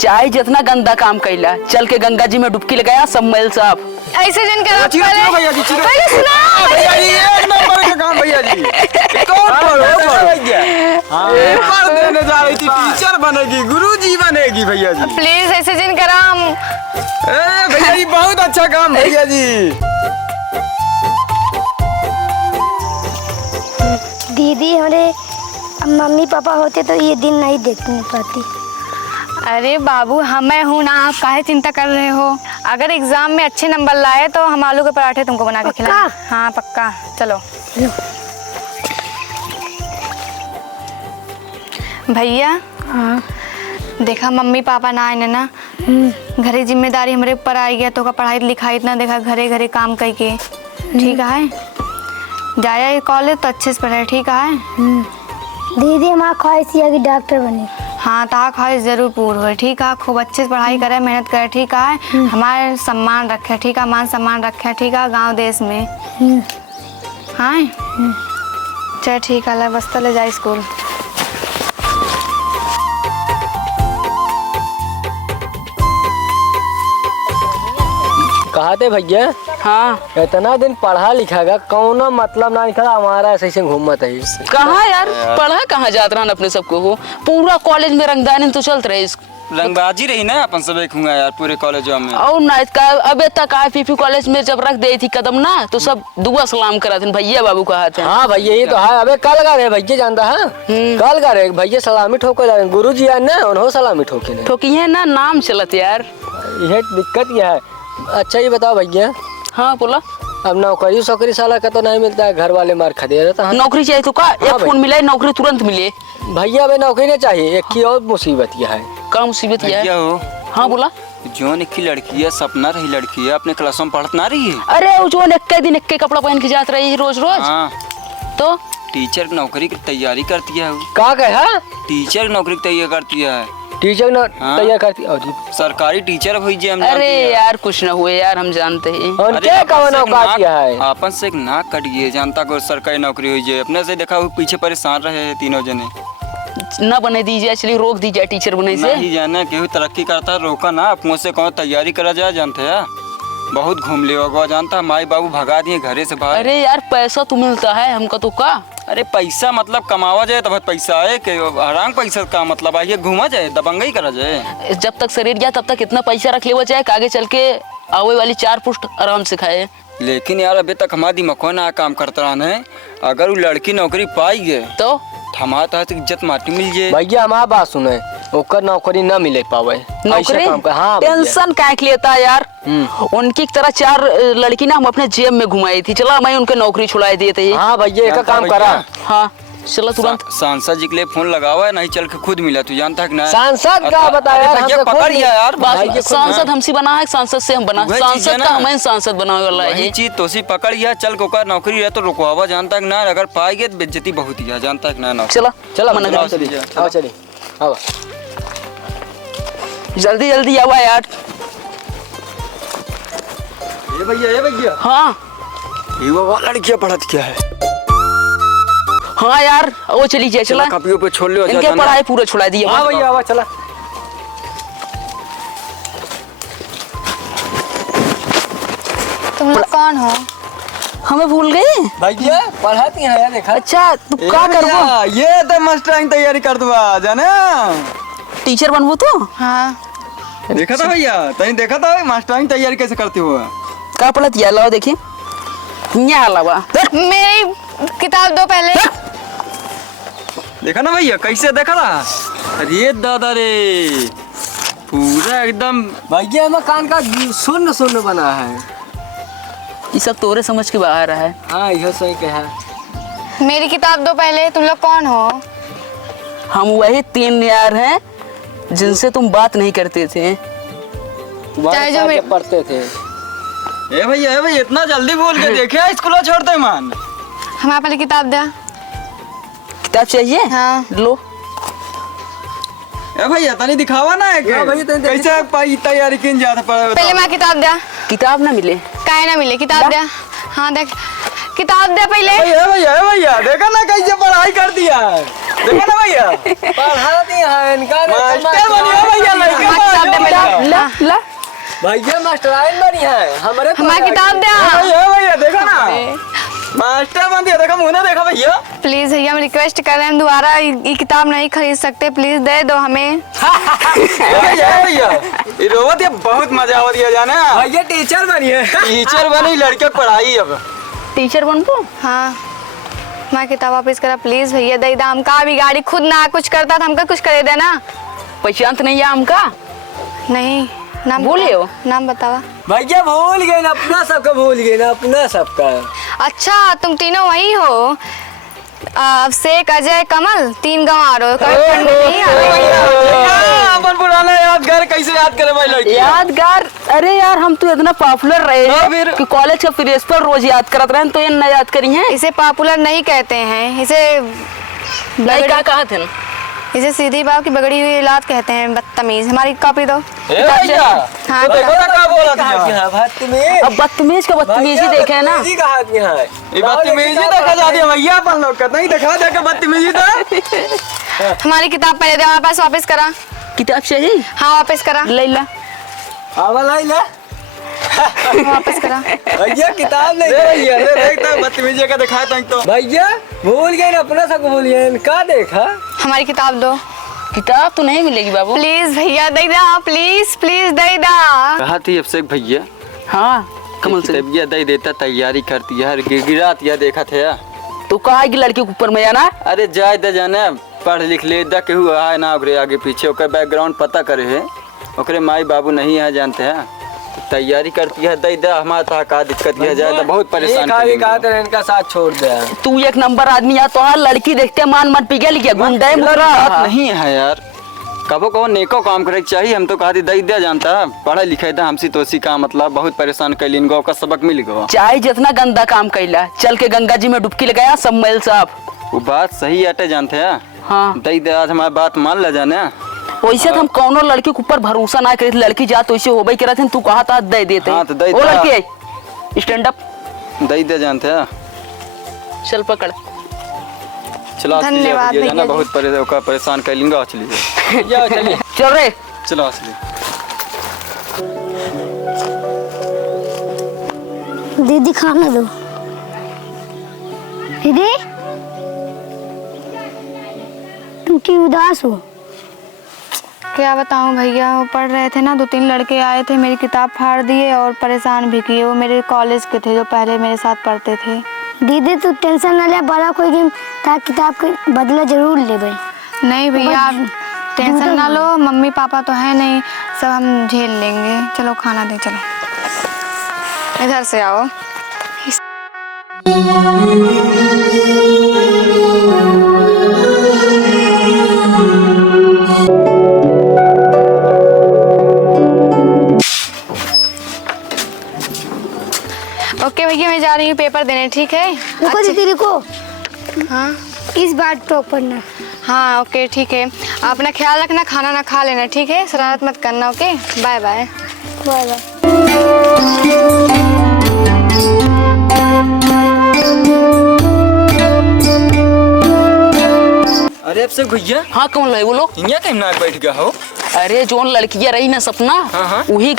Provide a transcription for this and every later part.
चाहे जितना गंदा काम कैला, चल के गंगा जी में डुबकी लगाया, सब मैल साफ। ऐसे जिन करो भैया जी, पहले सुना भैया जी, एक नंबर का काम भैया जी। ऊपर देने जा रही थी, टीचर बनेगी, गुरुजी बनेगी भैया जी। प्लीज ऐसे जिन कराम। भैया जी बहुत अच्छा काम भैया जी। दीदी हमारे मम्मी पापा होते तो ये दिन नहीं देखने पाती। अरे बाबू मैं हूँ ना, आप काहे चिंता कर रहे हो। अगर एग्जाम में अच्छे नंबर लाए तो हम आलू के पराठे तुमको बना के खिलाएं। हाँ पक्का, चलो। भैया हाँ देखा मम्मी पापा ना आए ना, घरे जिम्मेदारी हमारे ऊपर आई गया तो का पढ़ाई लिखाई इतना देखा घरे घरे काम करके। ठीक है, जाया कॉलेज तो अच्छे से पढ़े। ठीक है दीदी, हमारा ख्वाहिश है कि डॉक्टर बने। हाँ ताक ख्वाहिश जरूर पूरी हो। ठीक है, खूब अच्छे से पढ़ाई करे, मेहनत करे। ठीक है, हमारे सम्मान रखे। ठीक है, मान सम्मान रखे। ठीक है, गांव देश में। हाँ चल ठीक है, बस्ता ले जाए स्कूल। कहा थे भैया? हाँ इतना दिन पढ़ा लिखा गा, कौन मतलब ना निकला हमारा ऐसे घूमत है। कहाँ यार, पढ़ा कहाँ जात रहा अपने सबको हो। पूरा कॉलेज में रंगदानी तो चलत रहे। रंगबाजी रही ना अपन सब एक हुआ यार पूरे कॉलेज में। और ना अबे तक पीपी कॉलेज में जब रख दे थी कदम ना, तो सब दुआ सलाम करा थे, भैया बाबू कहा थे। हाँ भैया ये तो है। अबे कल का रहे भैया जानता है, कल का रहे भैया सलामी ठोके जाए। गुरु जी आए ना, उन्होंने सलामी ठोके ठोकी है ना, नाम चलत यार। ये दिक्कत यह है। अच्छा ये बताओ भैया। हाँ बोला। अब नौकरी सौकरी साला का तो नहीं मिलता है, घर वाले मार खा दे रहता है। नौकरी चाहिए तो का एक फोन मिले, नौकरी तुरंत मिले भैया। अबे नौकरी नहीं चाहिए, एक की और मुसीबत यह है। का मुसीबत यह है? हो हाँ बोला। जो की लड़की है, सपना रही लड़की है, अपने क्लास में पढ़त ना रही है। अरे वो जो इक्के दिन इक्के कपड़ा पहन के जात रही है रोज रोज। हाँ। तो टीचर की नौकरी की तैयारी करती है। का कहा? टीचर की नौकरी की तैयारी करती है। टीचर ना हाँ? तैयार करती है सरकारी टीचर हुई जे हम। अरे यार कुछ ना हुए यार, हम जानते हैं। आपन से एक नाक कट गई, जानता को सरकारी नौकरी हुई जे। अपने से देखा पीछे परेशान रहे हैं तीनों जने। न बने दीजिए, चलिए रोक दीजिए टीचर बने से। नहीं जाना केहू तरक्की करता है, रोका ना। अपनों से कौन तैयारी करा जाए, जानते हैं बहुत घूम ले होगा, जानता माई बाबू भगा दिए घरे से बाहर। अरे यार पैसा तो मिलता है हमको तो का। अरे पैसा मतलब कमावा जाए तो पैसा है कि हराम पैसा का मतलब है, ये घूमा जाए दबंगई करा जाए। जब तक शरीर गया तब तक इतना पैसा रख लेवा चाहे आगे चल के आवे वाली 4 पुष्ट आराम से खाए। लेकिन यार अभी तक हमारा दिमाग ना काम करता रहा है। अगर वो लड़की नौकरी पाई गए तो हमारा तो इज्जत माटी मिल जाए। भैया हमारा बात सुने, ओकर नौकरी न मिले पावे। नौकरी हाँ टेंशन क्या लेता है यार। उनकी तरह 4 लड़की ना हम अपने जेब में घुमाई थी, चला मैं उनके नौकरी छुड़ा दिए थे। हाँ भैया एक काम करा। हाँ चलो तुरंत सांसद जी के लिए फोन लगावा है, नहीं चल के खुद मिला। तू जानता है कि ना सांसद का बताया पकड़ लिया यार। सांसद हमसे बना है, सांसद से हम बना, सांसद का हमें सांसद बनाने वाला है। ये चीज तो सी पकड़ लिया, चल कोकर नौकरी है तो रुकवावा, जानता है कि ना। अगर पाएगे तो बेइज्जती बहुत ही है, जानता है कि ना। चला चला चलिए आओ जल्दी जल्दी आवा यार। ये भैया हाँ ये वो लड़कियां पढ़त क्या है। हाँ यार वो चली जाए, चला कॉपियों पे छोड़ लो, इनके पढ़ाई पूरा छुड़ा दिया। हाँ भैया आवा चला। तुम लोग कौन हो? हमें भूल गए भैया पढ़ाती है यार, देखा। अच्छा तू क्या करबो? ये तो मास्टर तैयारी कर दो जाने, टीचर बनबो तो। हाँ देखा था भैया, तनी देखा था मास्टर तैयारी कैसे करते हो। का पढ़त या लाओ देखिए, यहाँ अलावा मेरी किताब दो पहले। देखा ना भैया कैसे देखा था। अरे दादा रे पूरा एकदम भैया में कान का सुन्न सुन्न बना है। ये सब तोरे समझ के बाहर है। हाँ यह सही कहा। मेरी किताब दो पहले। तुम लोग कौन हो? हम वही 3 यार हैं जिनसे तुम बात नहीं करते थे। तुम्हारे साथ जब पढ़ते थे। ए भैया इतना जल्दी बोल के देखे स्कूल छोड़ते मान। हमारे पहले किताब दे। किताब चाहिए? हाँ लो। ए भैया तनी दिखावा ना है कैसे पाई तैयारी किन जाता पहले मैं किताब दे। किताब ना मिले काहे ना मिले, किताब दे। हाँ देख किताब दे पहले। भैया देखा ना कैसे पढ़ाई कर दिया। देखा ना भैया पढ़ाती है इनका मास्टर बनिया भैया लड़का ला ला भैया मास्टराइन बनी है हमारे हमारी किताब दे भैया भैया देखो ना मास्टर बन दिया देखो मुंह ना देखा भैया प्लीज भैया हम रिक्वेस्ट कर रहे हैं, हम दोबारा ये किताब नहीं खरीद सकते, प्लीज दे दो हमें। भैया ये रोवत ये बहुत मजा आवत है जाना भैया टीचर बनी है। टीचर बनी लड़के पढ़ाई अब टीचर बन को हाँ मैं किताब वापस करा प्लीज भैया, दे दा। हमका भी गाड़ी खुद ना कुछ करता था, हमका कुछ करे देना। पहचान तो नहीं है हमका? नहीं नाम भूले हो? नाम बतावा। भैया भूल गए ना, अपना सबका भूल गए ना, अपना सबका। अच्छा तुम तीनों वही हो, अभिषेक अजय कमल, 3 गंवार हो। अपन पुराना यादगार कैसे याद करे भाई लड़की यादगार? अरे यार हम तो इतना पॉपुलर रहे हाँ, हैं फिर? कि कॉलेज का प्रिंसिपल रोज याद करत रहे तो ये न याद करी है। इसे पॉपुलर नहीं कहते हैं, इसे नहीं क्या कहा थे? इसे सीधी बात की बगड़ी हुई औलाद कहते हैं, बदतमीज। हमारी कॉपी दो। ए भैया हाँ देखो ना क्या बोला था बदतमीज। अब बदतमीज का बदतमीजी देखे है ना। बदतमीजी कहा है। ये बदतमीजी देखा जाती है भैया अपन लोग कहते नहीं देखा देखा बदतमीजी था। हमारी किताब पहले दे, हमारे पास वापस करा। किताब चाहिए? हाँ वापस करा। ले ला आवा ला वापस करा। भैया किताब नहीं भैया देखता बदतमीजी का दिखाया था तो भैया भूल गए ना, अपना सबको भूल गए। इनका देखा हमारी किताब दो किताब तो नहीं मिलेगी बाबू। प्लीज भैया, दे दा प्लीज, प्लीज दे दा। कहा थी अभिषेक भैया हाँ कमल से भैया दे देता, तैयारी करती है गिरात या देखा थे तो कहा कि लड़के के ऊपर में आना। अरे जाए दे जाने पढ़ लिख ले दा केहू है ना ओकरे आगे पीछे ओकर बैकग्राउंड पता करे है, ओकरे माई बाबू नहीं है जानते हैं, तैयारी करती है दे दा। हमारा तो का दिक्कत है जाए बहुत परेशान इनका साथ छोड़ दे। तू एक नंबर आदमी है तो लड़की देखते मान मन पिघल गया गुंडे बात नहीं है यार, कबो कबो नेको काम करे चाहिए। हम तो कहती दे दिया जानता पढ़ा लिखा था हमसी तोसी का मतलब बहुत परेशान कैलिन गो का सबक मिल गो। चाहे जितना गंदा काम कैला चल के गंगा जी में डुबकी लगाया सब मैल साफ। वो बात सही अटे जानते हैं। हाँ दे दे आज हमारी बात मान ले जाने। वैसे तो हम कौनो लड़की के ऊपर भरोसा ना करे, लड़की जात वैसे हो करे थे, तू कहा था दे देते। हाँ, तो दे वो दे। लड़की स्टैंड अप दे दे जानते हैं। चल पकड़। चलो धन्यवाद जाना भैया बहुत परेशान कैलिंगा चलिए चलिए चल रे चलो असली दीदी खाना दो। दीदी तुम क्यों उदास हो? क्या बताऊं भैया, वो पढ़ रहे थे ना, 2-3 लड़के आए थे, मेरी किताब फाड़ दिए और परेशान भी किए। वो मेरे कॉलेज के थे जो पहले मेरे साथ पढ़ते थे। दीदी तू टेंशन ना ले, बड़ा कोई दिन ताकि किताब के बदला जरूर ले भाई। नहीं भैया आप टेंशन ना लो, मम्मी पापा तो है नहीं, सब हम झेल लेंगे। चलो खाना दे, चलो इधर से आओ। ओके भैया मैं जा रही हूँ पेपर देने, ठीक है? रुको दीदी रुको, हाँ इस बार तो पढ़ना। हाँ ओके ठीक है, आप अपना ख्याल रखना, खाना ना खा लेना, ठीक है? शरारत मत करना। Okay bye bye. Bye bye. अरे अब से भैया हाँ कौन है बोलो? यहाँ कहीं ना बैठ गया हो? अरे जोन लड़कियां रही ना सपना, हाँ। वही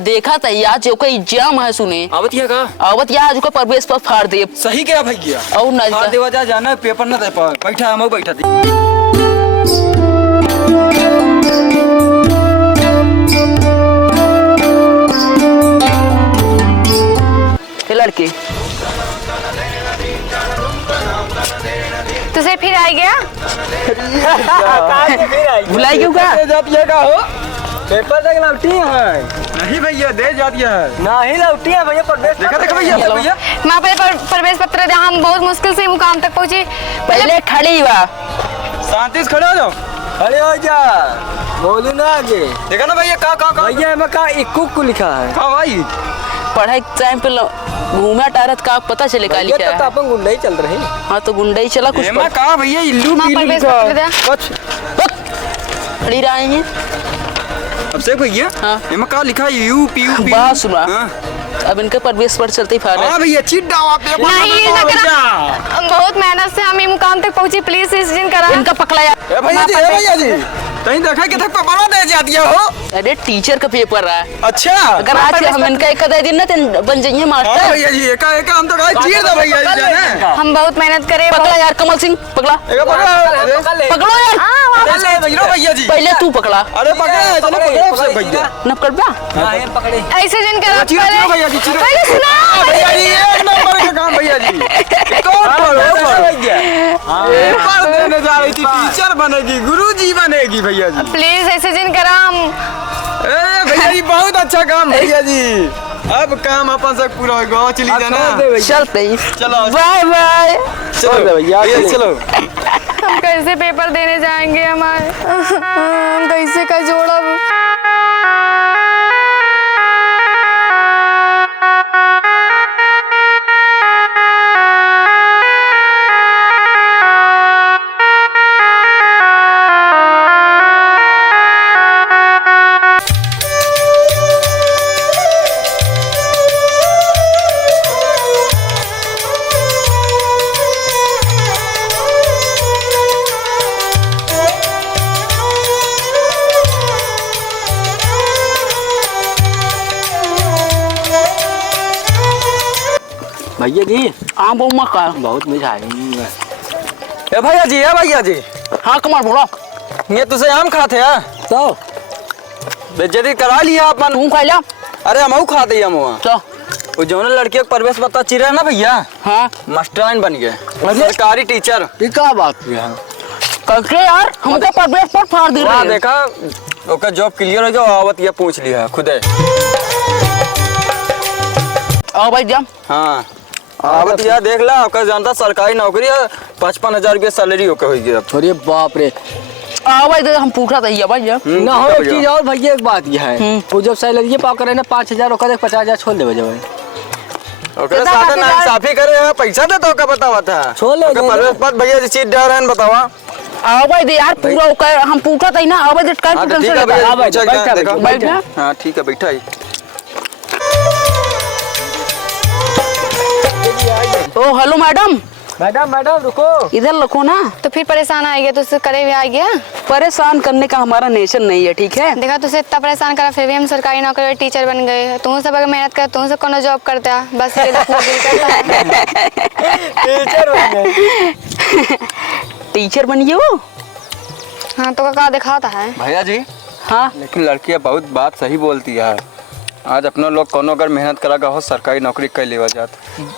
देखा था यार जो का एग्जाम है सुने आवत यह का आवत यार जो प्रवेश पर फाड़ दे। सही क्या भैया? और ना फाड़ देवा जा जाना पेपर ना दे पा बैठा हम बैठा थी। लड़के तुझे फिर आ गया? भुलाई क्यों का? दे जाती है का हो? पेपर तक लौटी है नहीं भैया दे जाती है। ना ही लौटी है भैया। प्रवेश देखा देखा भैया भैया वहाँ पे प्रवेश पत्र दे, हम बहुत मुश्किल से मुकाम तक पहुँचे। पहले खड़ी हुआ शांति से खड़े हो जाओ। खड़े हो जा, बोलू ना आगे। देखा ना भैया का भैया में का इक्कू लिखा है। का भाई पढ़ाई टाइम पे घूमा टारत का पता चले का लिखा तो है। अपन गुंडा ही चल रहे। हाँ तो गुंडा ही चला कुछ एमा का भैया इल्लू वहाँ पीलू प्रवेश का पत्र दे। कुछ खड़ी रहे हैं। अब से भैया हाँ। एमा का लिखा है यू पी यू पी बात सुना। हाँ। अब इनके प्रवेश पर चलते ही फाड़ हाँ भैया चिट डाओ आप पेपर में नहीं बताओ ना भैया। करा। बहुत मेहनत से हम ये मुकाम तक पहुंची, प्लीज इस दिन करा। इनका पकड़ा यार। ए भैया जी कहीं देखा कि तक पेपर दे जा दिया हो। अरे टीचर का पेपर है। अच्छा अगर आज हम इनका एक दे दिन ना तो बन जाइए हाँ मास्टर। भैया जी एक हम तो कहा चीर दो भैया जी जाने। हम बहुत मेहनत करे। पकड़ा यार कमल सिंह, पकड़ा एक पकड़ो पकड़ो यार। हाँ, भैया जी पहले तू पकड़ा। अरे पकड़े चलो पकड़ो से भैया। न पकड़ा। ऐसे दिन करा। चिरो चिरो भैया जी चिरो। पहले सुना। भैया जी एक नंबर का काम भैया जी। कौन पेपर देने जा रही थी, टीचर बनेगी, गुरुजी बनेगी भैया जी। प्लीज ऐसे दिन करा। ए भैया जी बहुत अच्छा काम भैया जी। अब काम अपन से पूरा हो गया, चली जाना। चलते ही। चलो बाय बाय। चलो भैया चलो। हम कैसे पेपर देने जाएंगे हमारे, हम कैसे का जोड़ा। भैया जी आम बहुमा का बहुत मिठाई। ए भैया जी है भैया जी। हाँ कमल बोलो। ये तुझे आम खाते हैं तो बेइज्जती करा लिया अपन। तू खा लिया। अरे हम खाते ही हम वहाँ तो वो जो लड़की का प्रवेश पता चिरा ना भैया, हाँ मास्टराइन बन गए, सरकारी टीचर। ये क्या बात है? कैसे यार हमको प्रवेश पर फाड़ दी वहाँ रहे। देखा ओका जॉब क्लियर हो गया, आवत ये पूछ लिया खुदे। आओ भाई जाम। हाँ आवत यह देख ला, ओका जानता सरकारी नौकरी है, 55,000 रुपया सैलरी ओके हुई गया। अरे बाप रे। आओ भाई हम पूछा था ये भाई ना हो एक चीज और भैया, एक बात यह है वो जब सैलरी पाव करे ना 5,000 होकर 50,000 छोड़ देवे जब ओकरे साथ ना इंसाफी करे है, पैसा दे तो का बतावा था। छोड़ ले ओके प्रवेश पद भैया जी सीट दे रहे हैं बतावा। आओ भाई दे यार पूरा ओकर हम पूछा था ना। आओ भाई हाँ तो ठीक है भैया हाँ, पूछा बैठा, क्या देखा। बैठ जा। हाँ ठीक है बैठा ही। ओ हेलो मैडम। मैडम मैडम रुको। इधर रखो ना। तो फिर परेशान आ गया, तुझसे करे हुए आ गया। परेशान करने का हमारा नेचर नहीं है, ठीक है। देखा तुझसे इतना परेशान करा, फिर भी हम सरकारी नौकरी में टीचर बन गए। तू सब अगर मेहनत कर, तू से कोनो जॉब करता, बस ये देखना दिल करता है। टीचर बन गए। टीचर बनिए वो। हाँ तो का दिखाता है। भैया जी हाँ लेकिन लड़कियां बहुत बात सही बोलती है। आज अपने लोग कोनो अगर मेहनत करा हो सरकारी नौकरी कर लेवा जात।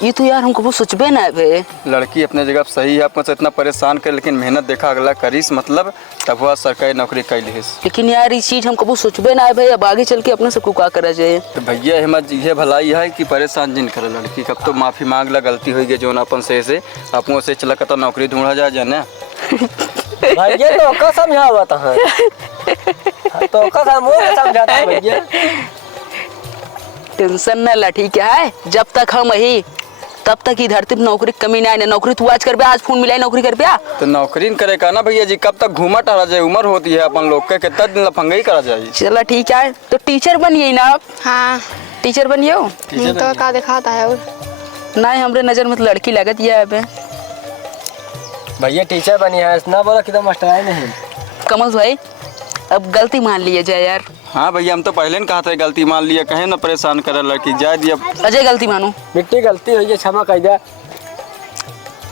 ये तो यार हमको वो सोचबे ना बे। लड़की अपने जगह सही है, आपको से इतना परेशान कर लेकिन मेहनत देखा अगला करीस मतलब तब वह सरकारी नौकरी कर लिस। लेकिन यार इस चीज हमको वो सोचबे ना है भाई। अब आगे चल के अपने सबको क्या करा जाए। तो भैया हिम्मत ये भलाई है कि परेशान जिन करे लड़की कब तो माफी मांग ला, गलती हुई गई जो अपन से अपनों से चला कर नौकरी ढूंढा जा जाने। भैया तो का समझावा था तो का समझाता है भैया। टेंशन न ला ठीक है। जब तक हम ही तब तक ही धरती पे नौकरी कमी ना है। नौकरी तू आज कर बे, आज फोन मिलाई नौकरी कर बे। तो नौकरी करे का ना भैया जी, कब तक घूमा टहरा जाए, उम्र होती है अपन लोग के, कितना दिन लफंगा ही करा जाए। चला ठीक है तो टीचर बनिए ना आप। हाँ टीचर बनिए हो। तो का दिखाता है। और नहीं हमरे नजर में तो लड़की लगत ये है बे। भैया टीचर बनी है इतना बोला कि तो मास्टर नहीं। कमल भाई अब गलती मान लिया जाए यार। हाँ भैया हम तो पहले न कहा था गलती मान लिया, कहे ना परेशान करे लड़की जाए दिया। अजय गलती मानो। मिट्टी गलती हुई है, क्षमा कर दे।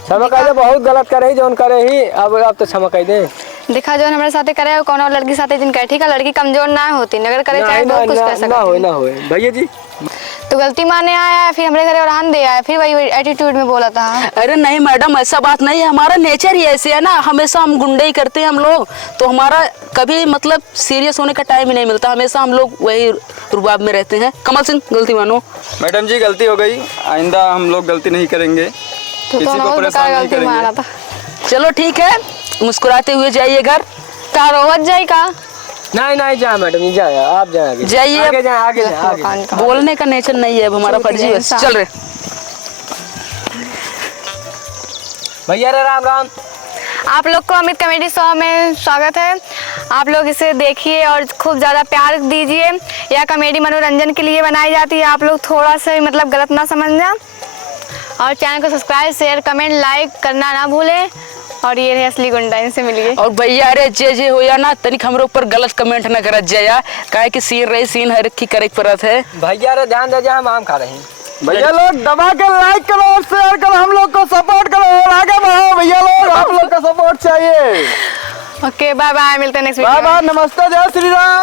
क्षमा कर दे, बहुत गलत करे जो करे ही। अब तो क्षमा कर दे। देखा जो हमारे साथे करे कौन और लड़की साथे जिन करे, ठीक है। लड़की कमजोर ना होती, नगर करे चाहे बहुत कुछ कर सकती। ना हो भैया जी। तो गलती माने आया, फिर हमारे घरे और दे आया, फिर वही एटीट्यूड में बोला था। अरे नहीं मैडम ऐसा बात नहीं है। हमारा नेचर ही ऐसे है ना, हमेशा हम गुंडे ही करते हैं हम लोग। तो हमारा कभी मतलब सीरियस होने का टाइम ही नहीं मिलता। हमेशा हम लोग वही रुबाब में रहते हैं। कमल सिंह गलती मानो। मैडम जी गलती हो गई, आइंदा हम लोग गलती नहीं करेंगे, किसी को परेशान नहीं करेंगे। चलो ठीक है, मुस्कुराते हुए जाइए घर। रोवत जाए का नहीं जा मैडम जा, आप जाए जाइए। आगे बोलने का नेचर नहीं है अब हमारा, फर्जी है। चल रहे भैया राम राम। आप लोग को अमित कॉमेडी शो में स्वागत है। आप लोग इसे देखिए और खूब ज़्यादा प्यार दीजिए। यह कॉमेडी मनोरंजन के लिए बनाई जाती है, आप लोग थोड़ा सा भी मतलब गलत ना समझना। और चैनल को सब्सक्राइब, शेयर, कमेंट, लाइक करना ना भूलें। और ये रहे असली गुंडा, इनसे मिलिए। और भैया अरे जे हो या ना तनिक हमरे ऊपर गलत कमेंट ना करत जाया, काहे कि सीन रही सीन हर की करे परत है। भैया रे ध्यान दे जा, हम आम खा रहे हैं। भैया लोग दबा के लाइक करो और शेयर करो, हम लोग को सपोर्ट करो और आगे बढ़ो भैया लोग, आप लोग का सपोर्ट चाहिए। ओके बाय बाय, मिलते हैं नेक्स्ट बाय वीडियो में। बाय, नमस्ते, जय श्री राम।